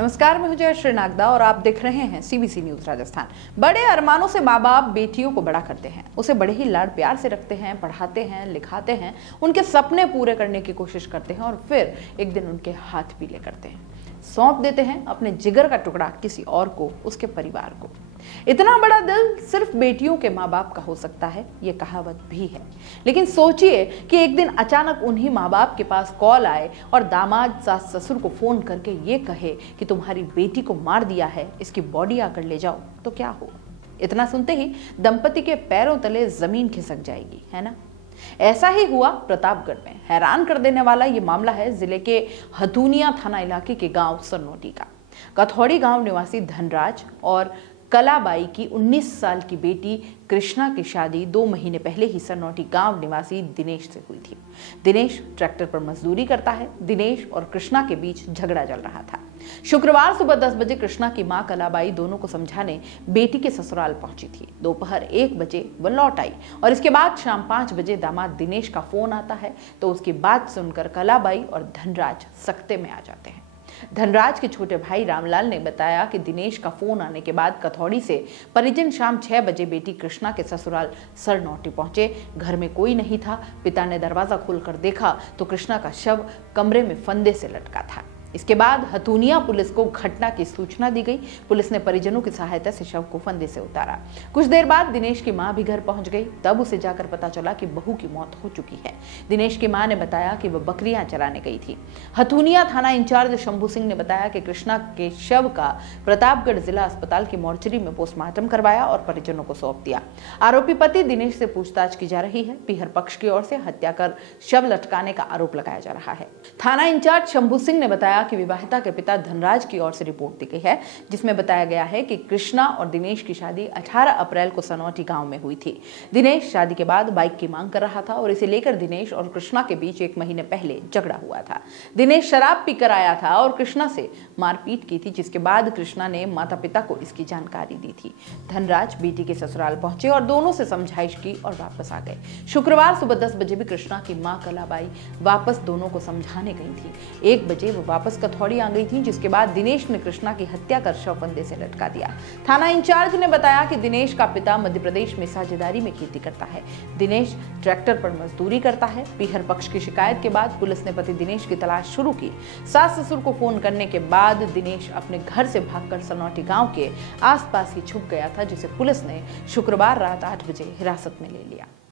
नमस्कार, मैं हूं जयश्री नागदा और आप देख रहे हैं सीबीसी न्यूज राजस्थान। बड़े अरमानों से माँ बाप बेटियों को बड़ा करते हैं, उसे बड़े ही लाड प्यार से रखते हैं, पढ़ाते हैं, लिखाते हैं, उनके सपने पूरे करने की कोशिश करते हैं और फिर एक दिन उनके हाथ पीले करते हैं, सौंप देते हैं अपने जिगर का टुकड़ा किसी और को, उसके परिवार को। इतना बड़ा दिल सिर्फ बेटियों के माँ बाप का हो सकता है, ये कहावत भी है। लेकिन सोचिए कि एक दिन अचानक उन्हीं माँ बाप के पास कॉल आए और दामाद सास ससुर को फोन करके ये कहे कि तुम्हारी बेटी को मार दिया है, इसकी बॉडी आकर ले जाओ, तो क्या हो। इतना सुनते ही दंपति के पैरों तले जमीन खिसक जाएगी, है ना। ऐसा ही हुआ प्रतापगढ़ में। हैरान कर देने वाला ये मामला है जिले के हथुनिया थाना इलाके के गांव सरनोटी का। कथौड़ी गांव निवासी धनराज और कलाबाई की 19 साल की बेटी कृष्णा की शादी 2 महीने पहले ही सरनोटी गांव निवासी दिनेश से हुई थी। दिनेश ट्रैक्टर पर मजदूरी करता है। दिनेश और कृष्णा के बीच झगड़ा चल रहा था। शुक्रवार सुबह 10 बजे कृष्णा की मां कलाबाई दोनों को समझाने बेटी के ससुराल पहुंची थी। दोपहर 1 बजे वह लौट आई और इसके बाद शाम 5 बजे दामाद दिनेश का फोन आता है तो उसकी बात सुनकर कलाबाई और धनराज सख्ते में आ जाते हैं। धनराज के छोटे भाई रामलाल ने बताया कि दिनेश का फोन आने के बाद कथौड़ी से परिजन शाम 6 बजे बेटी कृष्णा के ससुराल सरनोटी पहुंचे। घर में कोई नहीं था। पिता ने दरवाजा खोलकर देखा तो कृष्णा का शव कमरे में फंदे से लटका था। इसके बाद हथुनिया पुलिस को घटना की सूचना दी गई। पुलिस ने परिजनों की सहायता से शव को फंदे से उतारा। कुछ देर बाद दिनेश की मां भी घर पहुंच गई। तब उसे जाकर पता चला कि बहू की मौत हो चुकी है। दिनेश की मां ने बताया कि वह बकरियां चराने गई थी। हथुनिया थाना इंचार्ज शंभू सिंह ने बताया कि कृष्णा के शव का प्रतापगढ़ जिला अस्पताल की मोर्चरी में पोस्टमार्टम करवाया और परिजनों को सौंप दिया। आरोपी पति दिनेश से पूछताछ की जा रही है। पीहर पक्ष की ओर से हत्या कर शव लटकाने का आरोप लगाया जा रहा है। थाना इंचार्ज शंभू सिंह ने बताया कि विवाहिता के पिता धनराज की ओर से रिपोर्ट दी गई है, जिसमें बताया गया है कि कृष्णा और दिनेश की शादी 18 अप्रैल को सनौटी गांव में हुई थी। दिनेश शादी के बाद बाइक की मांग कर रहा था और इसे लेकर दिनेश और कृष्णा के बीच 1 महीने पहले झगड़ा हुआ था। दिनेश शराब पीकर आया था और कृष्णा से मारपीट की थी, जिसके बाद कृष्णा ने माता पिता को इसकी जानकारी दी थी। धनराज बेटी के ससुराल पहुंचे और दोनों से समझाइश की और वापस आ गए। शुक्रवार सुबह 10 बजे भी कृष्णा की मां कलाबाई वापस दोनों को समझाने गई थी। 1 बजे वो वापस कथौड़ी आ गई थी, जिसके बाद दिनेश ने कृष्णा की हत्या कर शव फंदे से लटका दिया। थाना इंचार्ज ने बताया कि दिनेश का पिता मध्य प्रदेश में साझेदारी में खेती करता है। दिनेश ट्रैक्टर पर मजदूरी करता है। पीहर पक्ष की शिकायत के बाद पुलिस ने पति दिनेश की तलाश शुरू की। सास ससुर को फोन करने के बाद दिनेश अपने घर से भागकर सनौटी गांव के आसपास ही छुप गया था, जिसे पुलिस ने शुक्रवार रात 8 बजे हिरासत में ले लिया।